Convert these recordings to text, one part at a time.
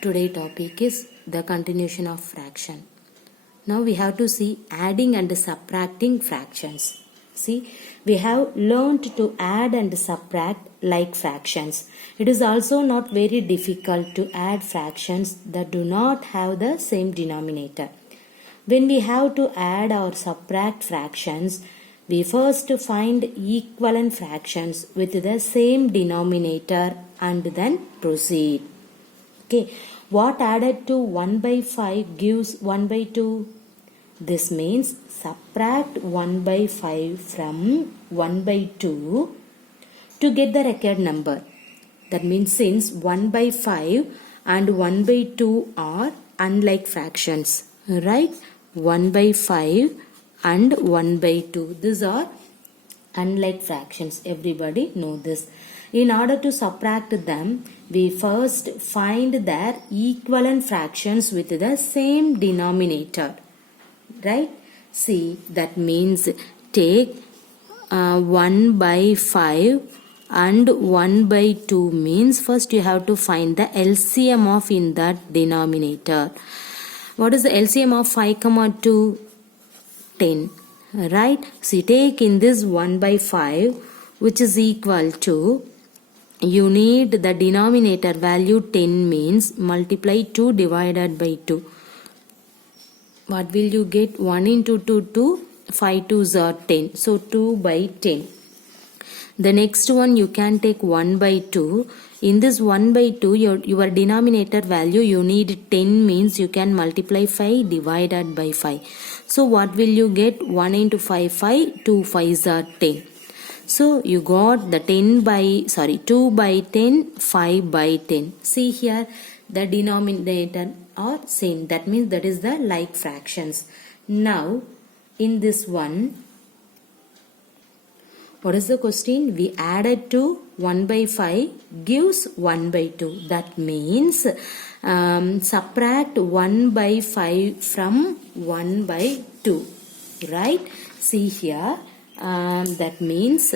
Today topic is the continuation of fraction. Now we have to see adding and subtracting fractions. See, we have learned to add and subtract like fractions. It is also not very difficult to add fractions that do not have the same denominator. When we have to add or subtract fractions, we first find equivalent fractions with the same denominator and then proceed. Okay, what added to 1 by 5 gives 1 by 2? This means subtract 1 by 5 from 1 by 2 to get the required number. That means since 1 by 5 and 1 by 2 are unlike fractions, right? 1 by 5 and 1 by 2. These are unlike fractions. Everybody know this. In order to subtract them, we first find their equivalent fractions with the same denominator. Right? See, that means take 1 by 5 and 1 by 2 means first you have to find the LCM of in that denominator. What is the LCM of 5 comma 2? 10. Right? So take in this 1 by 5 which is equal to, you need the denominator value 10 means multiply 2 divided by 2. What will you get? 1 into 2 2, 5 2s are 10. So 2 by 10. The next one you can take 1 by 2. In this 1 by 2 your denominator value you need 10 means you can multiply 5 divided by 5. So what will you get? 1 into 5 5, 2 5s are 10. So you got the 2 by 10, 5 by 10. See here the denominator are same. That means that is the like fractions. Now in this one, what is the question? We added to 1 by 5 gives 1 by 2. That means subtract 1 by 5 from 1 by 2. Right? See here. That means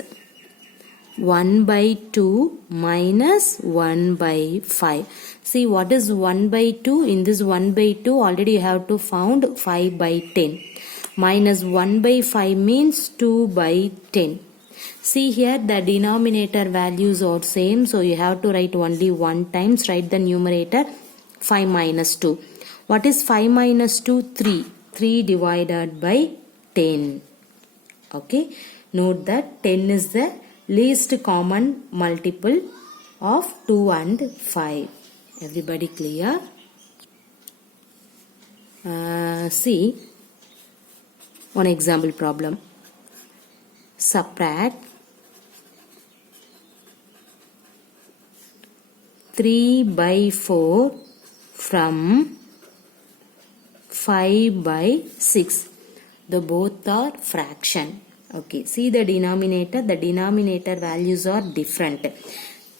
1 by 2 minus 1 by 5. See what is 1 by 2? In this 1 by 2 already you have to found 5 by 10. Minus 1 by 5 means 2 by 10. See here the denominator values are same. So you have to write only one times. Write the numerator 5 minus 2. What is 5 minus 2? 3. 3 divided by 10. Okay, note that 10 is the least common multiple of 2 and 5. Everybody clear? See one example problem. Subtract 3 by 4 from 5 by 6. The both are fraction. Okay, see the denominator values are different.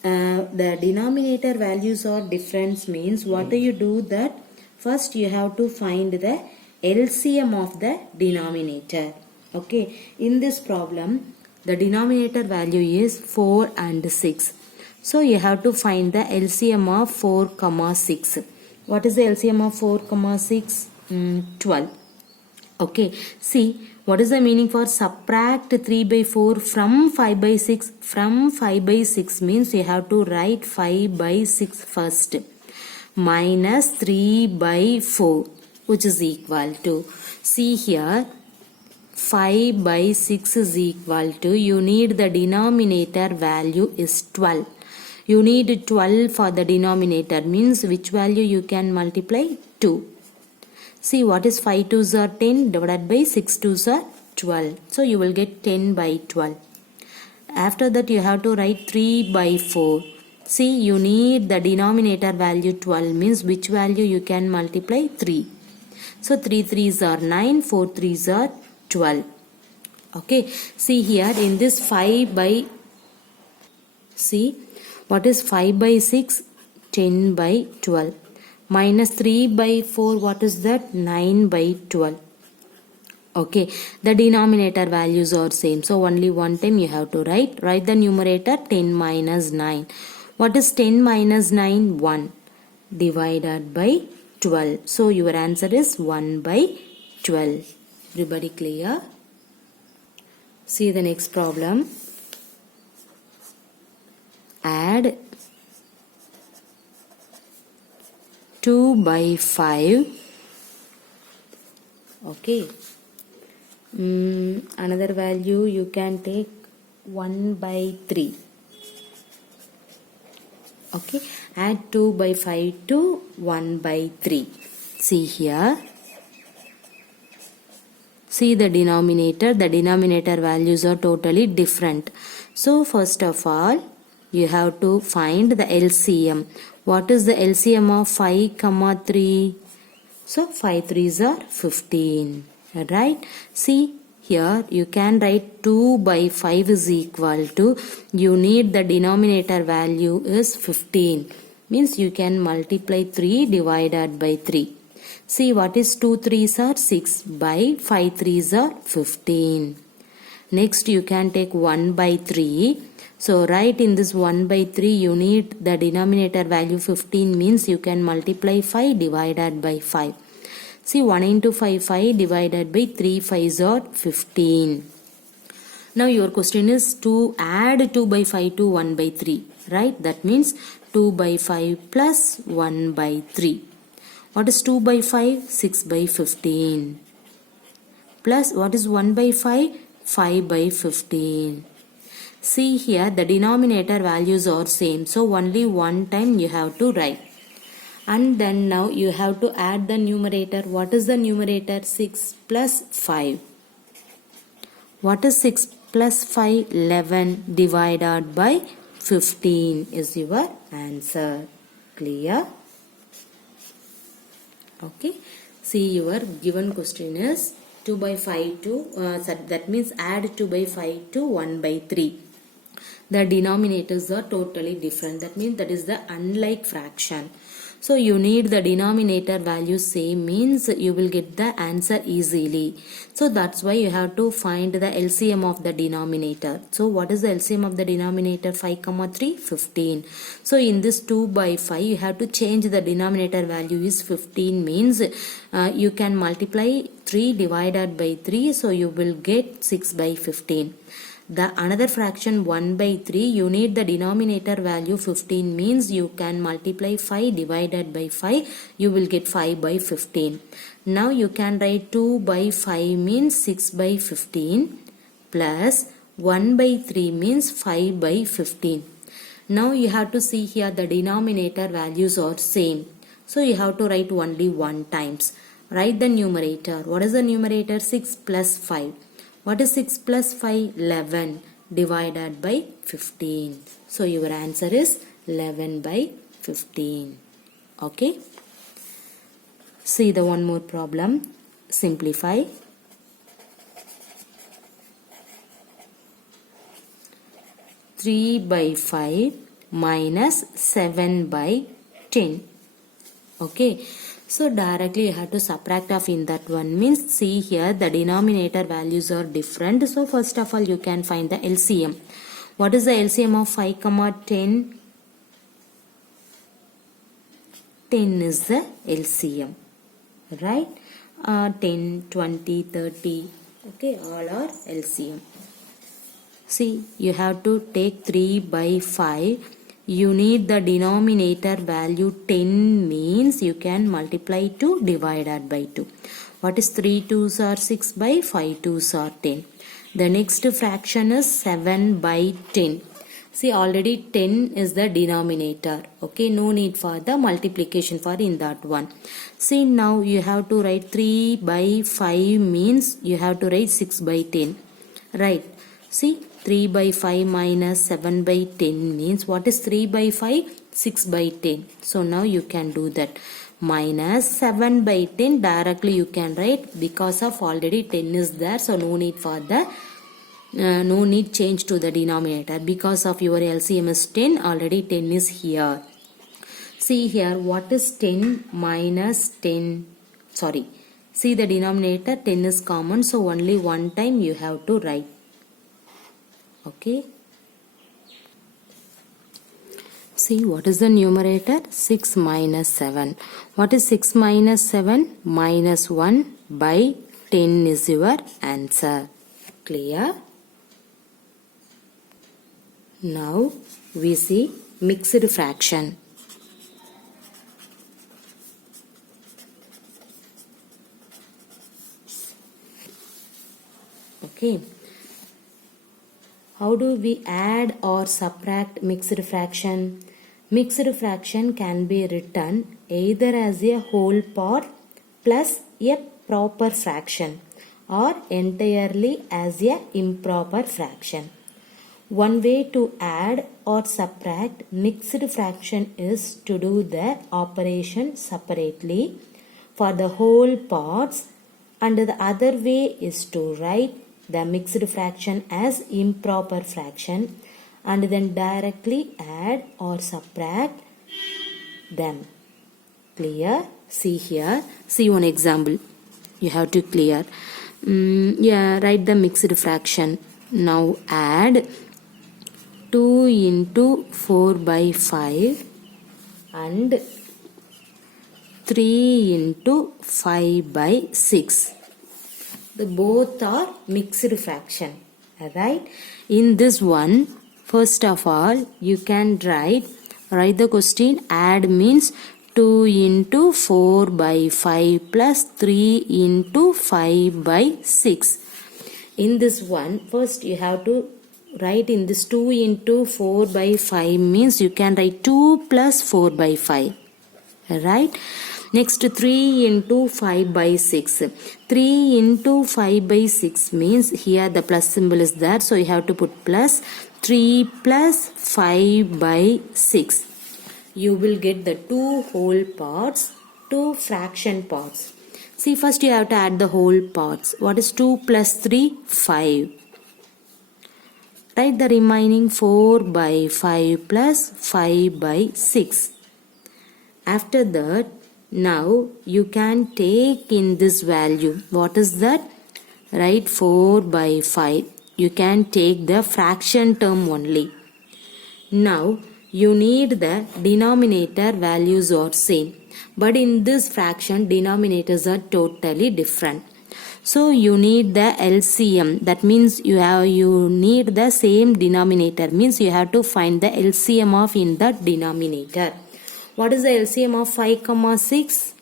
The denominator values are different means what do you do? That first you have to find the LCM of the denominator. Okay, in this problem the denominator value is 4 and 6. So you have to find the LCM of 4 comma 6. What is the LCM of 4 comma 6? 12. Okay, see what is the meaning for subtract 3 by 4 from 5 by 6? From 5 by 6 means you have to write 5 by 6 first. Minus 3 by 4 which is equal to, see here 5 by 6 is equal to, you need the denominator value is 12. You need 12 for the denominator means which value you can multiply? 2. See what is 5 2s are 10 divided by 6 2s are 12. So you will get 10 by 12. After that you have to write 3 by 4. See you need the denominator value 12 means which value you can multiply? 3. So 3 3s are 9, 4 3s are 12. Okay. See here in this 5 by, see what is 5 by 6? 10 by 12. Minus 3 by 4, what is that? 9 by 12. Okay, the denominator values are same. So only one time you have to write the numerator 10 minus 9. What is 10 minus 9? 1. divided by 12. So your answer is 1 by 12. Everybody clear? See the next problem. Add 2 by 5. Okay. Another value you can take 1 by 3. Okay. Add 2 by 5 to 1 by 3. See here. See the denominator values are totally different. So first of all, you have to find the LCM. What is the LCM of 5, 3? So 5 3s are 15. Right? See here you can write 2 by 5 is equal to, you need the denominator value is 15. Means you can multiply 3 divided by 3. See what is 2 3s are 6 by 5 3s are 15. Next you can take 1 by 3. So write in this 1 by 3 you need the denominator value 15 means you can multiply 5 divided by 5. See 1 into 5 5 divided by 3 5s are 15. Now your question is to add 2 by 5 to 1 by 3. Right? That means 2 by 5 plus 1 by 3. What is 2 by 5? 6 by 15. Plus what is 1 by 5? 5 by 15. See here the denominator values are same. So only one time you have to write. And then now you have to add the numerator. What is the numerator? 6 plus 5. What is 6 plus 5? 11 divided by 15 is your answer. Clear? Okay. See your given question is 2 by 5 to, that means add 2 by 5 to 1 by 3. The denominators are totally different. That means that is the unlike fraction. So you need the denominator value same means you will get the answer easily. So that's why you have to find the LCM of the denominator. So what is the LCM of the denominator? 5, 3, 15. So in this 2 by 5 you have to change the denominator value is 15 means you can multiply 3 divided by 3. So you will get 6 by 15. The another fraction 1 by 3 you need the denominator value 15 means you can multiply 5 divided by 5 you will get 5 by 15. Now you can write 2 by 5 means 6 by 15 plus 1 by 3 means 5 by 15. Now you have to see here the denominator values are same. So you have to write only one times. Write the numerator. What is the numerator? 6 plus 5. What is 6 plus 5? 11 divided by 15. So your answer is 11 by 15. Okay. See the one more problem. Simplify. Three by 5 minus 7 by 10. Okay. So directly you have to subtract off in that one means see here the denominator values are different. So first of all you can find the LCM. What is the LCM of 5, 10? 10 is the LCM. Right? 10, 20, 30. Okay, all are LCM. See, you have to take 3 by 5. You need the denominator value 10 means you can multiply 2 divided by 2. What is 3 2s are 6 by 5 2s are 10. The next fraction is 7 by 10. See already 10 is the denominator. Okay, no need for the multiplication for in that one. See now you have to write 3 by 5 means you have to write 6 by 10. Right. See 3 by 5 minus 7 by 10 means what is 3 by 5? 6 by 10. So now you can do that. Minus 7 by 10 directly you can write because of already 10 is there. So no need for the no need change to the denominator because of your LCM is 10, already 10 is here. See here what is 10 minus 10, sorry, see the denominator 10 is common, so only one time you have to write. Okay. See, what is the numerator? 6 minus 7. What is 6 minus 7? Minus 1 by 10 is your answer. Clear? Now we see mixed fraction. Okay. How do we add or subtract mixed fraction? Mixed fraction can be written either as a whole part plus a proper fraction or entirely as a improper fraction. One way to add or subtract mixed fraction is to do the operation separately for the whole parts, and the other way is to write the mixed fraction as improper fraction and then directly add or subtract them. Clear? See here. See one example. You have to clear. Write the mixed fraction. Now add 2 into 4 by 5 and 3 into 5 by 6. The both are mixed fraction. Right? In this one, first of all, you can write the question. Add means 2 into 4 by 5 plus 3 into 5 by 6. In this one, first you have to write in this 2 into 4 by 5 means you can write 2 plus 4 by 5. Right? Next 3 into 5 by 6. 3 into 5 by 6 means here the plus symbol is there. So you have to put plus 3 plus 5 by 6. You will get the two whole parts, two fraction parts. See, first you have to add the whole parts. What is 2 plus 3? 5. Write the remaining 4 by 5 plus 5 by 6. After that, now you can take in this value. What is that? Write 4 by 5. You can take the fraction term only. Now you need the denominator values are same. But in this fraction, denominators are totally different. So you need the LCM. That means you need the same denominator. Means you have to find the LCM of in the denominator. What is the LCM of 5, 6?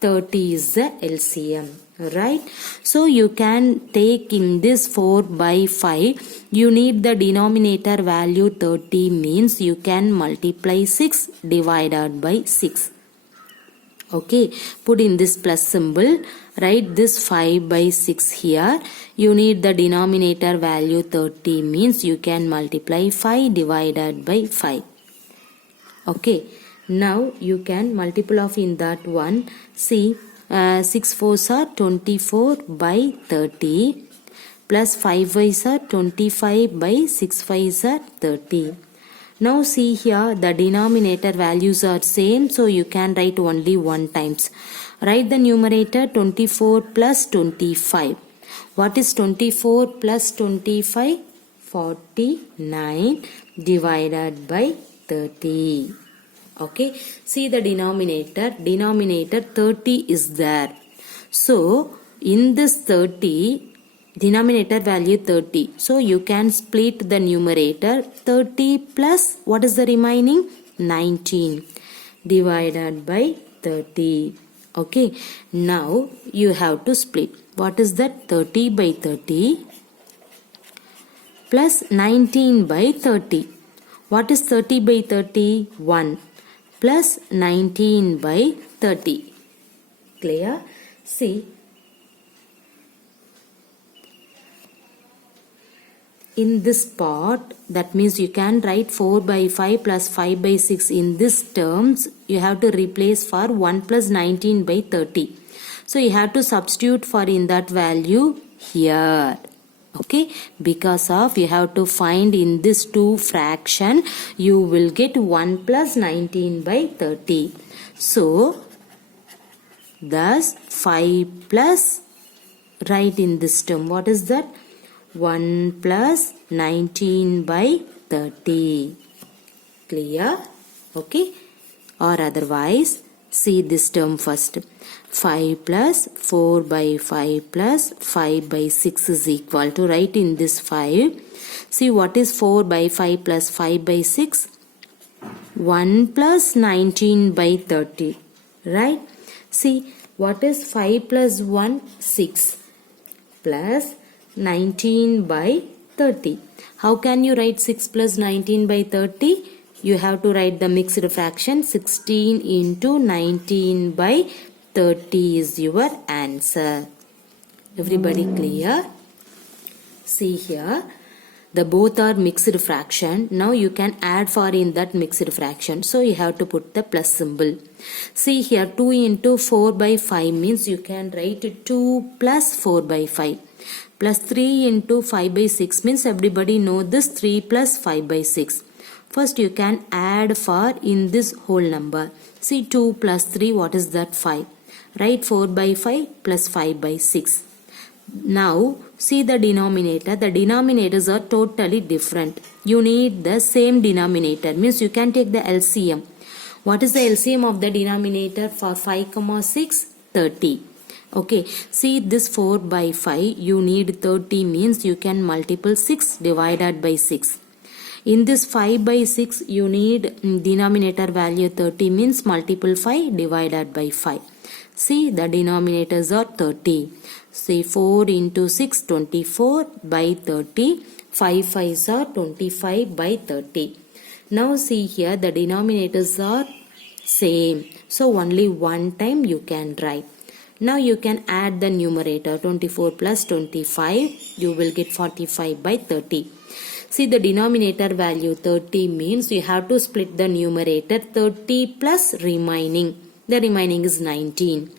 30 is the LCM. Right? So you can take in this 4 by 5. You need the denominator value 30 means you can multiply 6 divided by 6. Okay. Put in this plus symbol. Write this 5 by 6 here. You need the denominator value 30 means you can multiply 5 divided by 5. Okay. Now you can multiply of in that one. See, 6 4s are 24 by 30 plus 5 5s are 25 by 6 5s are 30. Now see here the denominator values are same, so you can write only one times. Write the numerator 24 plus 25. What is 24 plus 25? 49 divided by 30. Okay. See the denominator. Denominator 30 is there. So in this 30, denominator value 30. So you can split the numerator 30 plus what is the remaining? 19 divided by 30. Okay. Now you have to split. What is that? 30 by 30 plus 19 by 30. What is 30 by 30? 1 plus 19 by 30. Clear? See, in this part, that means you can write 4 by 5 plus 5 by 6. In this terms, you have to replace for 1 plus 19 by 30. So you have to substitute for in that value here. Okay, because of you have to find in this two fraction, you will get 1 plus 19 by 30. So, thus 5 plus, write in this term, what is that? 1 plus 19 by 30. Clear? Okay. Or otherwise, see this term first. 5 plus 4 by 5 plus 5 by 6 is equal to, write in this 5. See what is 4 by 5 plus 5 by 6? 1 plus 19 by 30. Right? See what is 5 plus 1? 6 plus 19 by 30. How can you write 6 plus 19 by 30? You have to write the mixed fraction. 16 into 19 by 30 is your answer. Everybody clear? See here, the both are mixed fraction. Now you can add 4 in that mixed fraction. So you have to put the plus symbol. See here, 2 into 4 by 5 means you can write 2 plus 4 by 5. Plus 3 into 5 by 6 means everybody know this 3 plus 5 by 6. First you can add 4 in this whole number. See 2 plus 3, what is that? 5. Write 4 by 5 plus 5 by 6. Now see the denominator. The denominators are totally different. You need the same denominator. Means you can take the LCM. What is the LCM of the denominator for 5, 6? 30. Okay. See this 4 by 5. You need 30 means you can multiple 6 divided by 6. In this 5 by 6 you need denominator value 30 means multiple 5 divided by 5. See the denominators are 30. Say 4 into 6 24 by 30. 5 5s are 25 by 30. Now see here the denominators are same. So only one time you can write. Now you can add the numerator. 24 plus 25 you will get 45 by 30. See the denominator value 30 means you have to split the numerator 30 plus remaining. The remaining is 19.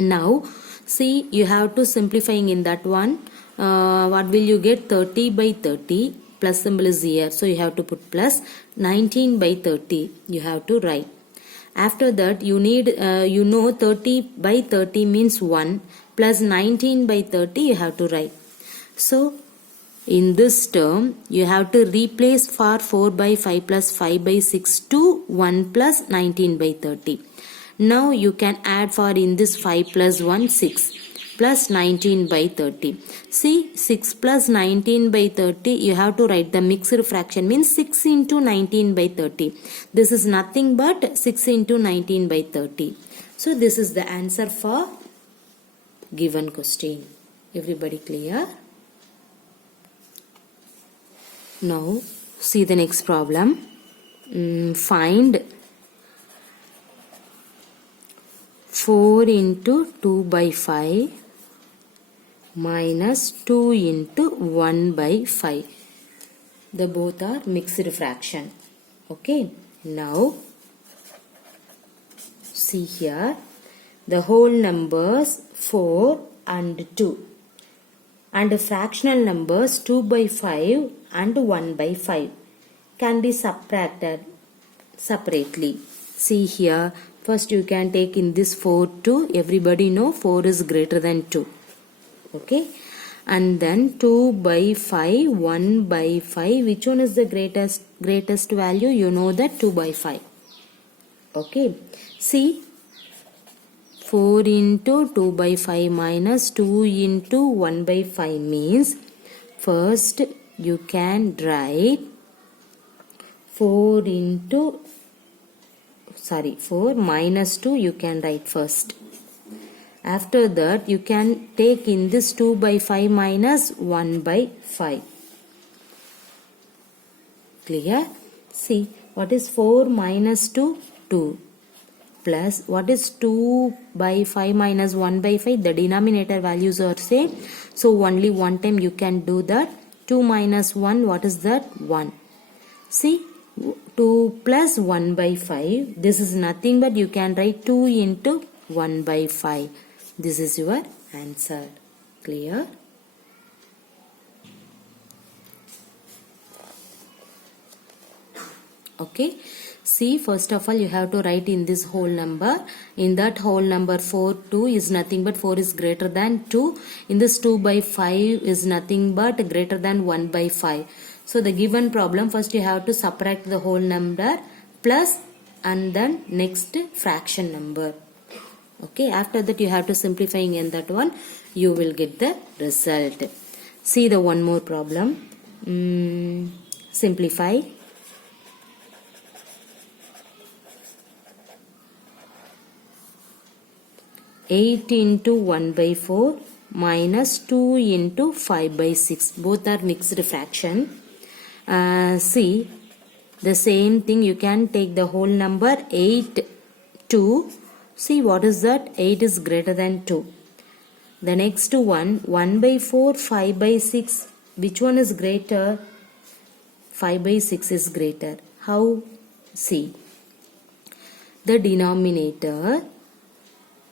Now see you have to simplifying in that one. What will you get? 30 by 30. Plus symbol is here. So you have to put plus. 19 by 30 you have to write. After that you need 30 by 30 means 1 plus 19 by 30 you have to write. So in this term you have to replace for 4 by 5 plus 5 by 6 to 1 plus 19 by 30. Now you can add for in this 5 plus 1 6 plus 19 by 30. See 6 plus 19 by 30 you have to write the mixed fraction means 6 into 19 by 30. This is nothing but 6 into 19 by 30. So this is the answer for given question. Everybody clear? Now see the next problem. Find 4 into 2 by 5 minus 2 into 1 by 5. The both are mixed fraction. Okay. Now see here the whole numbers 4 and 2 and the fractional numbers 2 by 5 and 1 by 5 can be subtracted separately. See here, first you can take in this 4 2. Everybody know 4 is greater than 2. Okay. And then 2 by 5, 1 by 5. Which one is the greatest value? You know that 2 by 5. Okay. See 4 into 2 by 5 minus 2 into 1 by 5 means first you can write 4 minus 2 you can write first. After that you can take in this 2 by 5 minus 1 by 5. Clear? See what is 4 minus 2? 2. Plus what is 2 by 5 minus 1 by 5? The denominator values are same. So only one time you can do that. 2 minus 1, what is that? 1. See 2 plus 1 by 5. This is nothing but you can write 2 into 1 by 5. This is your answer. Clear? Okay. See, first of all you have to write in this whole number. In that whole number 4 2 is nothing but 4 is greater than 2. In this 2 by 5 is nothing but greater than 1 by 5. So the given problem, first you have to subtract the whole number plus and then next fraction number. Okay, after that you have to simplifying in that one, you will get the result. See the one more problem. Simplify. Eight into 1 by 4 minus 2 into 5 by 6. Both are mixed fraction. See, the same thing, you can take the whole number 8, 2. See, what is that? 8 is greater than 2. The next one, 1 by 4, 5 by 6. Which one is greater? 5 by 6 is greater. How? See, the denominator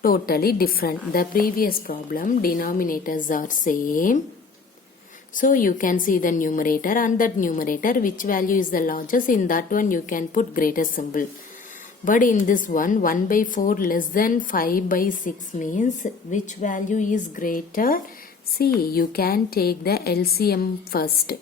totally different. The previous problem, denominators are same. So you can see the numerator and that numerator, which value is the largest, in that one you can put greater symbol. But in this one, 1 by 4 less than 5 by 6 means which value is greater? See, you can take the LCM first.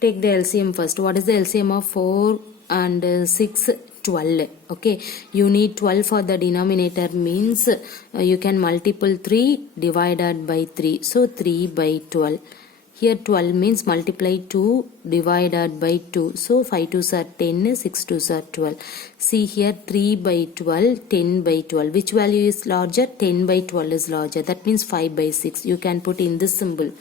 Take the LCM first. What is the LCM of 4 and 6? 12. Okay, you need 12 for the denominator means you can multiple 3 divided by 3. So 3 by 12. Here 12 means multiply 2 divided by 2. So 5 2s are 10, 6 2s are 12. See here 3 by 12, 10 by 12. Which value is larger? 10 by 12 is larger. That means 5 by 6. You can put in this symbol.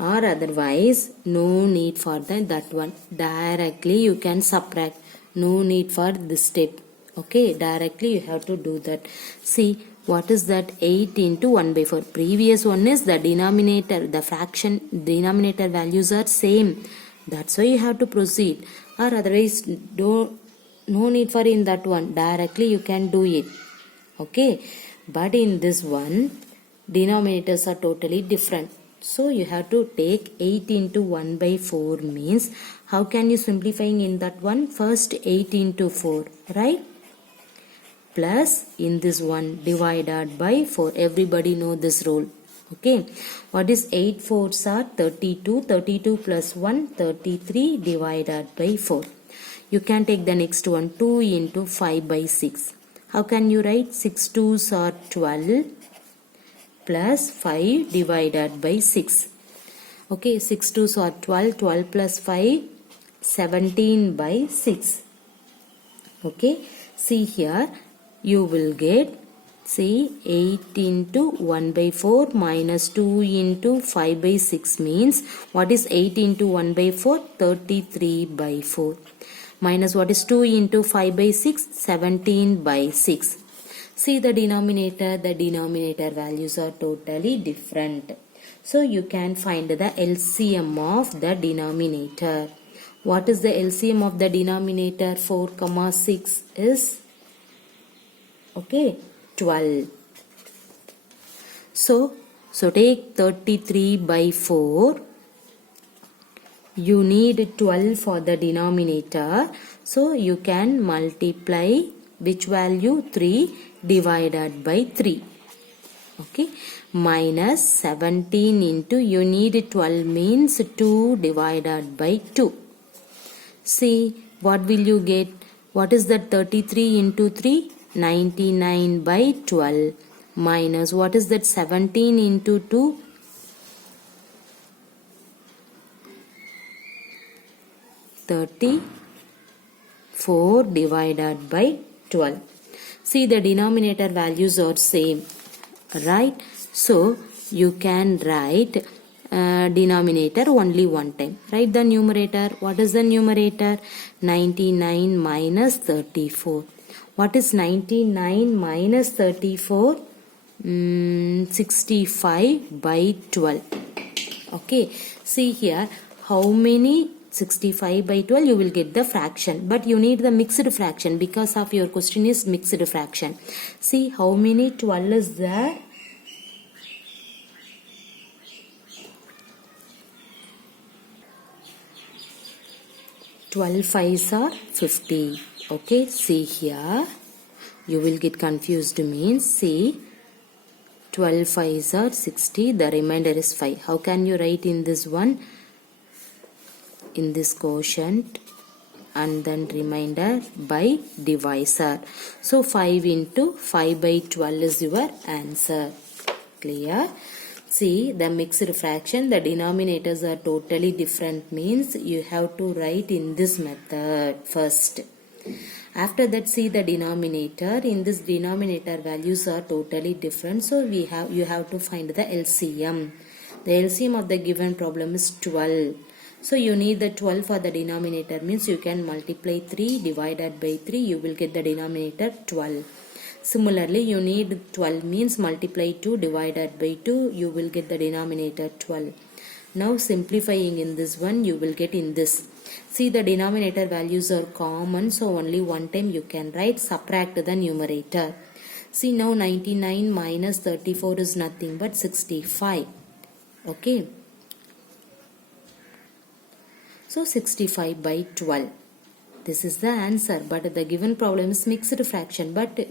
Or otherwise, no need for that one. Directly you can subtract. No need for this step. Okay, directly you have to do that. See, what is that? 8 into 1 by 4. Previous one is the denominator, the fraction, denominator values are same. That's why you have to proceed. Or otherwise, no need for in that one. Directly you can do it. Okay, but in this one, denominators are totally different. So you have to take 8 into 1 by 4 means, how can you simplifying in that one? First 8 into 4, right? Plus in this one divided by 4. Everybody know this rule. Okay. What is 8 4s are 32. 32 plus 1, 33 divided by 4. You can take the next one, 2 into 5 by 6. How can you write? 6 2s are 12 plus 5 divided by 6. Okay, 6 2s are 12. 12 plus 5, 17 by 6. Okay, see here, you will get, see, 8 into 1 by 4 minus 2 into 5 by 6 means, what is 8 into 1 by 4? 33 by 4. Minus what is 2 into 5 by 6? 17 by 6. See the denominator values are totally different. So you can find the LCM of the denominator. What is the LCM of the denominator? 4, 6 is, okay, 12. So take 33 by 4. You need 12 for the denominator. So you can multiply which value? 3 divided by 3. Okay. Minus 17 into, you need 12 means 2 divided by 2. See, what will you get? What is that? 33 into 3? 99 by 12. Minus what is that? 17 into 2? 34 divided by 12. See, the denominator values are same, right? So you can write denominator only one time. Write the numerator. What is the numerator? 99 minus 34. What is 99 minus 34? 65 by 12. Okay. See here, how many? 65 by 12, you will get the fraction. But you need the mixed fraction because of your question is mixed fraction. See, how many 12 is there? 12 5s are 50. Okay, see here. You will get confused means, see, 12 5s are 60. The remainder is 5. How can you write in this one? in this quotient and then remainder by divisor. So 5 into 5 by 12 is your answer. Clear? See, the mixed fraction, the denominators are totally different, means you have to write in this method first. After that, see the denominator. In this denominator, values are totally different. So you have to find the LCM. The LCM of the given problem is 12. So you need the 12 for the denominator, means you can multiply 3 divided by 3. You will get the denominator 12. Similarly, you need 12 means multiply 2 divided by 2. You will get the denominator 12. Now simplifying in this one, you will get in this. See, the denominator values are common, so only one time you can write. Subtract the numerator. See, now 99 minus 34 is nothing but 65. Okay. So 65 by 12. This is the answer, but the given problem is mixed fraction. But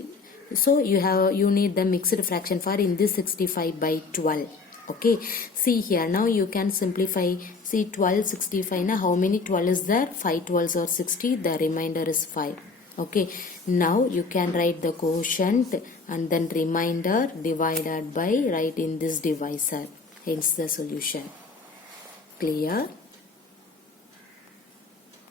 so you need the mixed fraction for in this 65 by 12. Okay, see here, now you can simplify. See, 12, 65, now how many 12 is there? 5 12s are 60, the remainder is 5. Okay, now you can write the quotient and then remainder divided by, write in this divisor. Hence the solution. Clear?